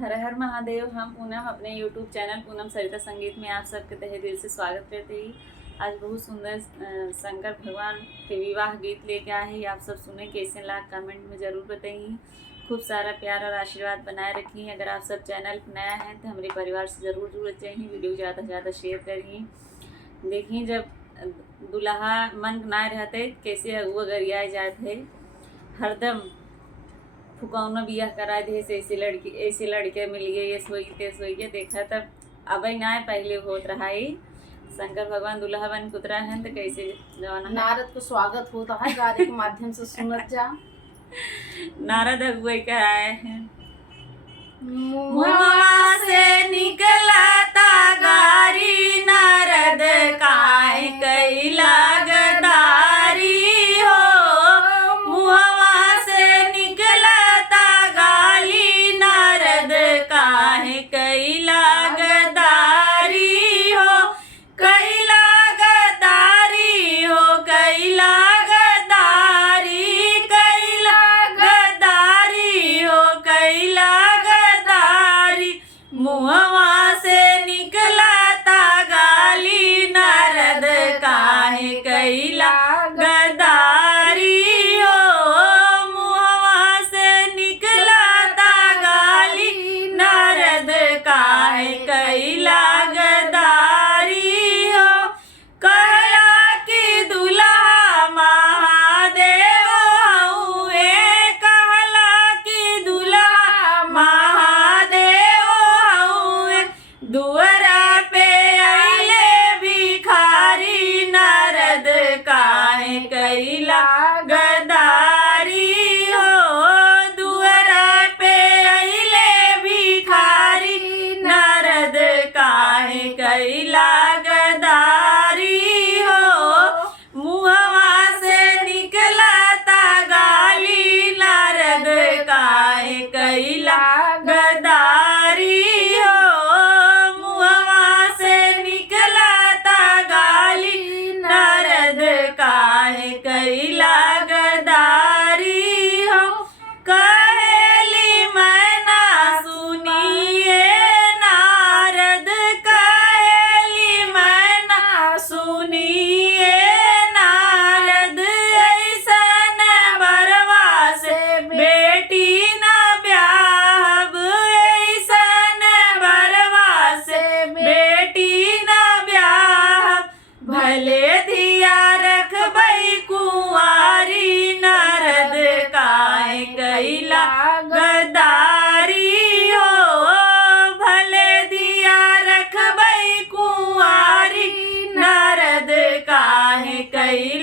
हर हर महादेव। हम पूनम अपने YouTube channel पूनम सरिता संगीत में आप सबके तहे दिल से स्वागत करते ही। आज बहुत सुंदर शंकर भगवान के विवाह गीत लेके आए हैं। आप सब सुने कैसे लाख कमेंट में ज़रूर बताइए। खूब सारा प्यार और आशीर्वाद बनाए रखिए। अगर आप सब चैनल पर नया हैं तो हमारे परिवार से ज़रूर जुड़ जाइए। वीडियो ज़्यादा से ज़्यादा शेयर करिए। देखिए जब दुल्हा मन ना रहते कैसे अगुआ गरियाए जाते हरदम फुकौना बियाह करा दे ऐसे लड़के मिल गए ये सोई ते सोई के देखा तब अब ना पहले होत रहा है। शंकर भगवान दुल्हा बन कुतरा है तो कैसे जवाना नारद को स्वागत होता है गाने के माध्यम से सुनत जा। नारद अगुआ कराए हैं मुआ से निकला ता गारी नारद काहे कैला गदारी हो। मुआ से निकला ता गाली नारद काहे कैला गदारी हो। कैला गदारी हो कैला गदारी कैला गदारी हो कैला मुहवा से निकला ता गाली नारद काहे कैला गदारी हो। मुहवा से निकला ता गाली नारद काहे कैला गदारी हो। कहला कि दुल्हा महादेव हउए कहला कि दुल्हा दुअरा पे आइले भिखारी नारद काहे कैला गदारी हो। दुअरा पे आइले भिखारी नारद काहे कैला गदारी हो। मुहवा से निकला ता गाली नारद काहे कैला गदारी हो। काहे कैला गदारी हो। कहेली मैना सुनिए नारद कहेली मैना सुनिए नारद ऐसन बरवा से बेटी न ब्याहब ऐसन बरवा से बेटी न ब्याहब भले धिया रखबई कुंवारी नारद काहे कैला गदारी हो। भले धिया रखबई कुंवारी नारद काहे कैला